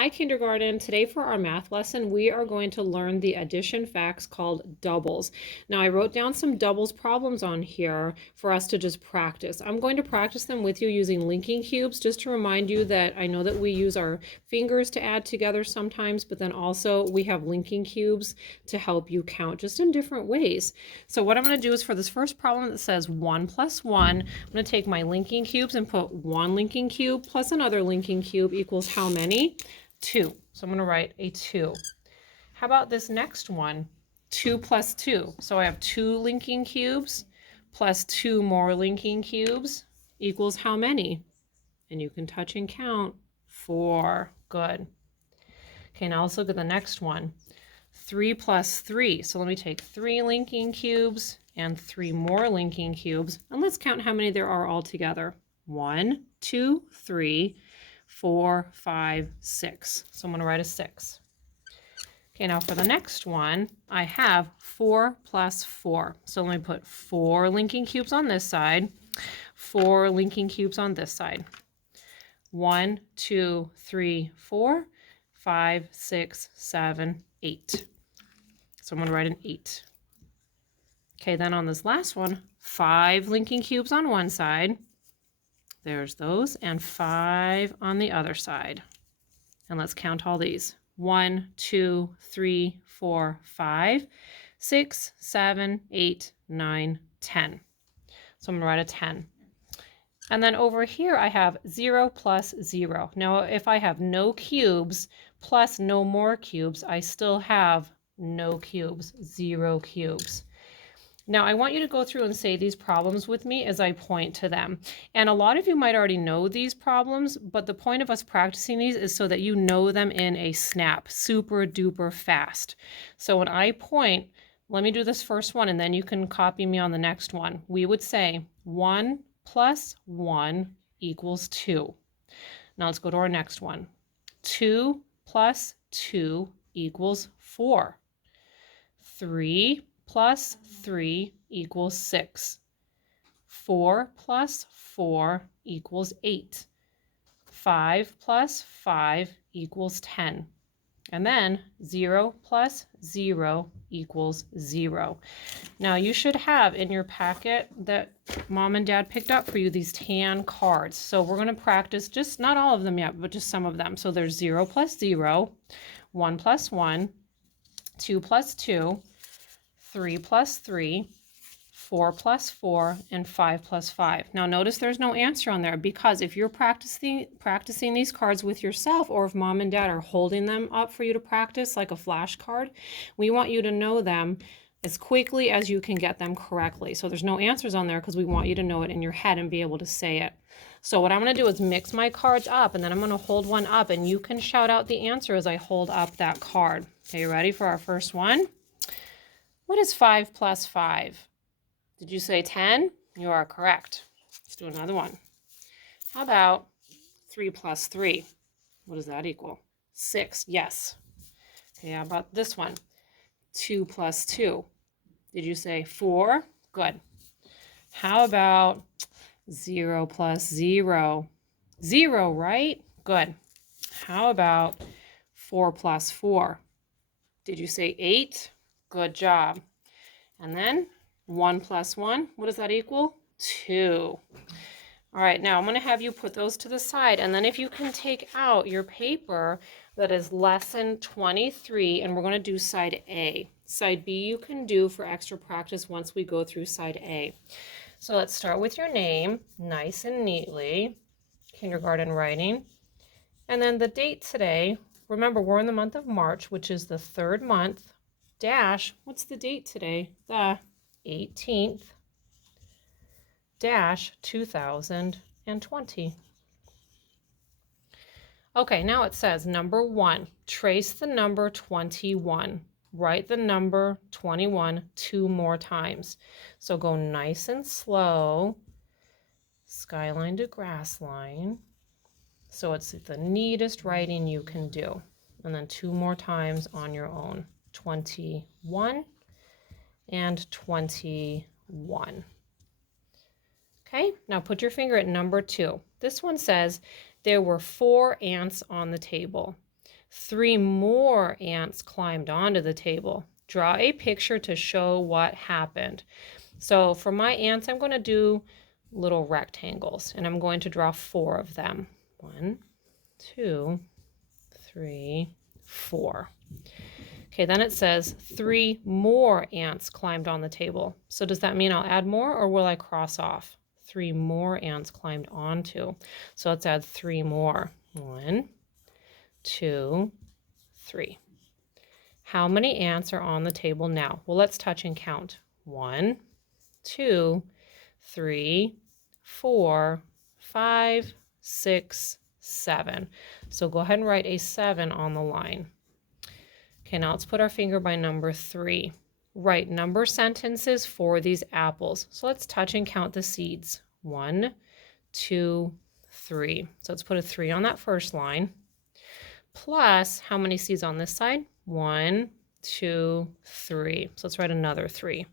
Hi, kindergarten. Today for our math lesson, we are going to learn the addition facts called doubles. Now, I wrote down some doubles problems on here for us to just practice. I'm going to practice them with you using linking cubes, just to remind you that I know that we use our fingers to add together sometimes, but then also we have linking cubes to help you count just in different ways. So what I'm going to do is for this first problem that says 1 plus 1, I'm going to take my linking cubes and put one linking cube plus another linking cube equals how many? 2. So I'm going to write a 2. How about this next one? 2 plus 2. So I have 2 linking cubes plus 2 more linking cubes equals how many? And you can touch and count. 4. Good. Okay, now let's look at the next one. 3 plus 3. So let me take 3 linking cubes and 3 more linking cubes. And let's count how many there are all together. 1, 2, 3, 4, 5, 6. So I'm going to write a 6. Okay, now for the next one, I have 4 plus 4. So let me put 4 linking cubes on this side, 4 linking cubes on this side. 1, 2, 3, 4, 5, 6, 7, 8. So I'm going to write an 8. Okay, then on this last one, 5 linking cubes on one side. There's those, and 5 on the other side. And let's count all these. 1, 2, 3, 4, 5, 6, 7, 8, 9, 10. So I'm going to write a 10. And then over here I have 0 plus 0. Now if I have no cubes plus no more cubes, I still have no cubes, 0 cubes. Now I want you to go through and say these problems with me as I point to them. And a lot of you might already know these problems, but the point of us practicing these is so that you know them in a snap, super duper fast. So when I point, let me do this first one and then you can copy me on the next one. We would say 1 plus 1 equals 2. Now let's go to our next one. 2 plus 2 equals 4. 3 plus 3 equals 6. 4 plus 4 equals 8. 5 plus 5 equals 10. And then 0 plus 0 equals 0. Now you should have in your packet that Mom and Dad picked up for you these tan cards. So we're going to practice just not all of them yet, but just some of them. So there's 0 plus 0, 1 plus 1, 2 plus 2, 3 plus 3, 4 plus 4, and 5 plus 5. Now notice there's no answer on there because if you're practicing these cards with yourself, or if Mom and Dad are holding them up for you to practice like a flashcard, we want you to know them as quickly as you can get them correctly. So there's no answers on there because we want you to know it in your head and be able to say it. So what I'm going to do is mix my cards up, and then I'm going to hold one up, and you can shout out the answer as I hold up that card. Okay, you ready for our first one? What is 5 plus 5? Did you say 10? You are correct. Let's do another one. How about 3 plus 3? What does that equal? 6. Yes. Okay, how about this one? 2 plus 2. Did you say 4? Good. How about 0 plus 0? 0, right? Good. How about 4 plus 4? Did you say 8? Good job. And then 1 plus 1, what does that equal? 2. All right, now I'm going to have you put those to the side, and then if you can take out your paper that is lesson 23, and we're going to do side A. Side B you can do for extra practice once we go through side A. So let's start with your name, nice and neatly, kindergarten writing. And then the date today, remember we're in the month of March, which is the 3rd month, dash, what's the date today? The 18th, dash 2020. Okay, now it says number 1, trace the number 21. Write the number 21 2 more times. So go nice and slow, skyline to grass line. So it's the neatest writing you can do. And then 2 more times on your own. 21 and 21. Okay, now put your finger at number 2. This one says there were 4 ants on the table. 3 more ants climbed onto the table. Draw a picture to show what happened. So for my ants, I'm going to do little rectangles, and I'm going to draw 4 of them. 1, 2, 3, 4. Okay, then it says 3 more ants climbed on the table. So does that mean I'll add more, or will I cross off? 3 more ants climbed onto. So let's add 3 more. 1, 2, 3. How many ants are on the table now? Well, let's touch and count. 1, 2, 3, 4, 5, 6, 7. So go ahead and write a 7 on the line. Okay, now let's put our finger by number 3. Write number sentences for these apples. So let's touch and count the seeds. 1, 2, 3. So let's put a 3 on that first line. Plus, how many seeds on this side? 1, 2, 3. So let's write another 3.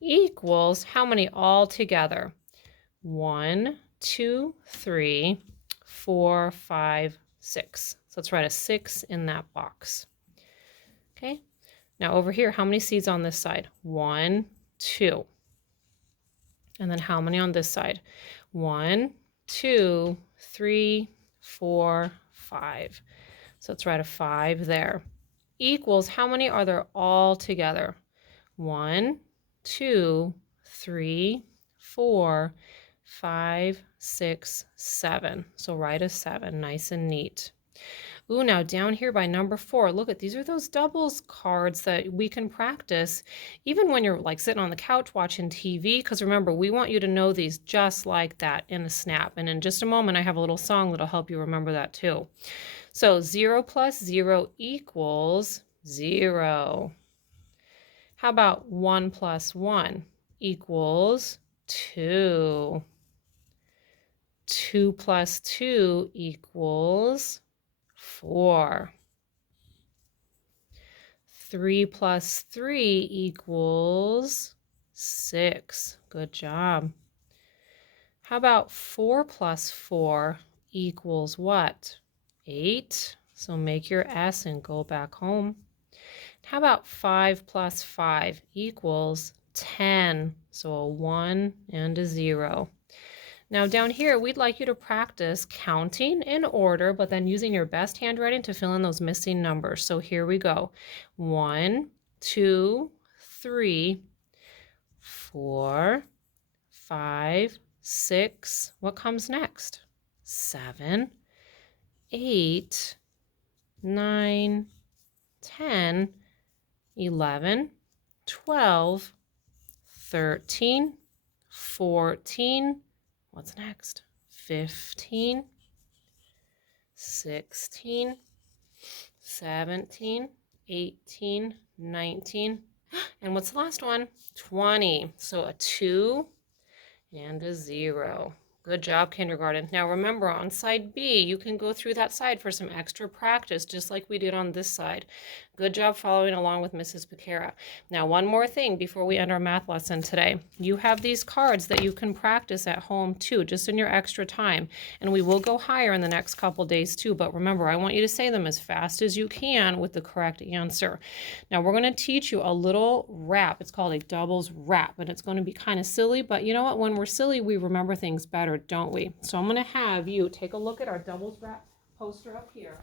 Equals how many all together? 1, 2, 3, 4, 5, 6. So let's write a 6 in that box. Okay, now over here, how many seeds on this side? 1, 2. And then how many on this side? 1, 2, 3, 4, 5. So let's write a 5 there. Equals how many are there all together? 1, 2, 3, 4, 5, 6, 7. So write a 7, nice and neat. Ooh, now down here by number 4, look at these are those doubles cards that we can practice even when you're like sitting on the couch watching TV, because remember, we want you to know these just like that in a snap. And in just a moment, I have a little song that'll help you remember that too. So 0 plus 0 equals 0. How about 1 plus 1 equals 2? 2 plus 2 equals 4. 3 plus 3 equals 6. Good job. How about 4 plus 4 equals what? 8. So make your S and go back home. How about 5 plus 5 equals 10? So a 1 and a 0. Now down here, we'd like you to practice counting in order, but then using your best handwriting to fill in those missing numbers. So here we go. 1, 2, 3, 4, 5, 6. What comes next? 7, 8, 9, 10, 11, 12, 13, 14. What's next? 15, 16, 17, 18, 19, and what's the last one? 20. So a 2 and a 0. Good job, kindergarten. Now remember, on side B, you can go through that side for some extra practice, just like we did on this side. Good job following along with Mrs. Becerra. Now, one more thing before we end our math lesson today. You have these cards that you can practice at home too, just in your extra time. And we will go higher in the next couple days too. But remember, I want you to say them as fast as you can with the correct answer. Now, we're going to teach you a little rap. It's called a doubles rap. And it's going to be kind of silly. But you know what? When we're silly, we remember things better, don't we? So I'm going to have you take a look at our doubles rap poster up here.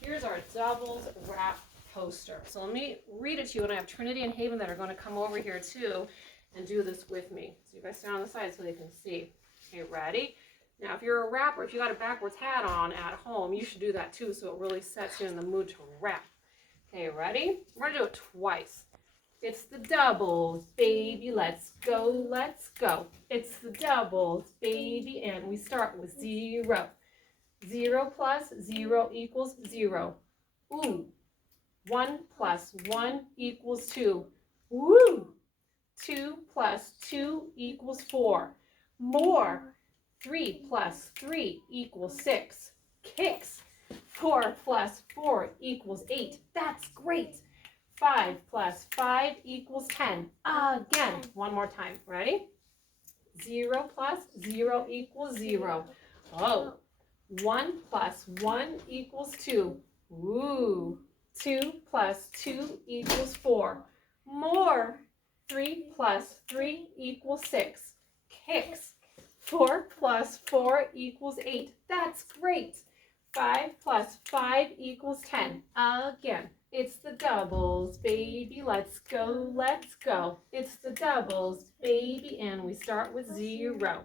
Here's our doubles wrap poster. So let me read it to you, and I have Trinity and Haven that are going to come over here too and do this with me. So you guys stand on the side so they can see. Okay, ready? Now if you're a rapper, if you got a backwards hat on at home, you should do that too, so it really sets you in the mood to rap. Okay, ready? We're going to do it twice. It's the doubles, baby, let's go, let's go. It's the doubles, baby, and we start with 0. 0 plus 0 equals 0. Ooh. 1 plus 1 equals 2. Woo! 2 plus 2 equals 4. More. 3 plus 3 equals 6. Kicks. 4 plus 4 equals 8. That's great. 5 plus 5 equals 10. Again. One more time. Ready? 0 plus 0 equals 0. Oh. 1 plus 1 equals 2. Woo! 2 plus 2 equals 4. More. 3 plus 3 equals 6. Kicks. 4 plus 4 equals 8. That's great. 5 plus 5 equals 10. Again, it's the doubles, baby. Let's go, let's go. It's the doubles, baby. And we start with 0.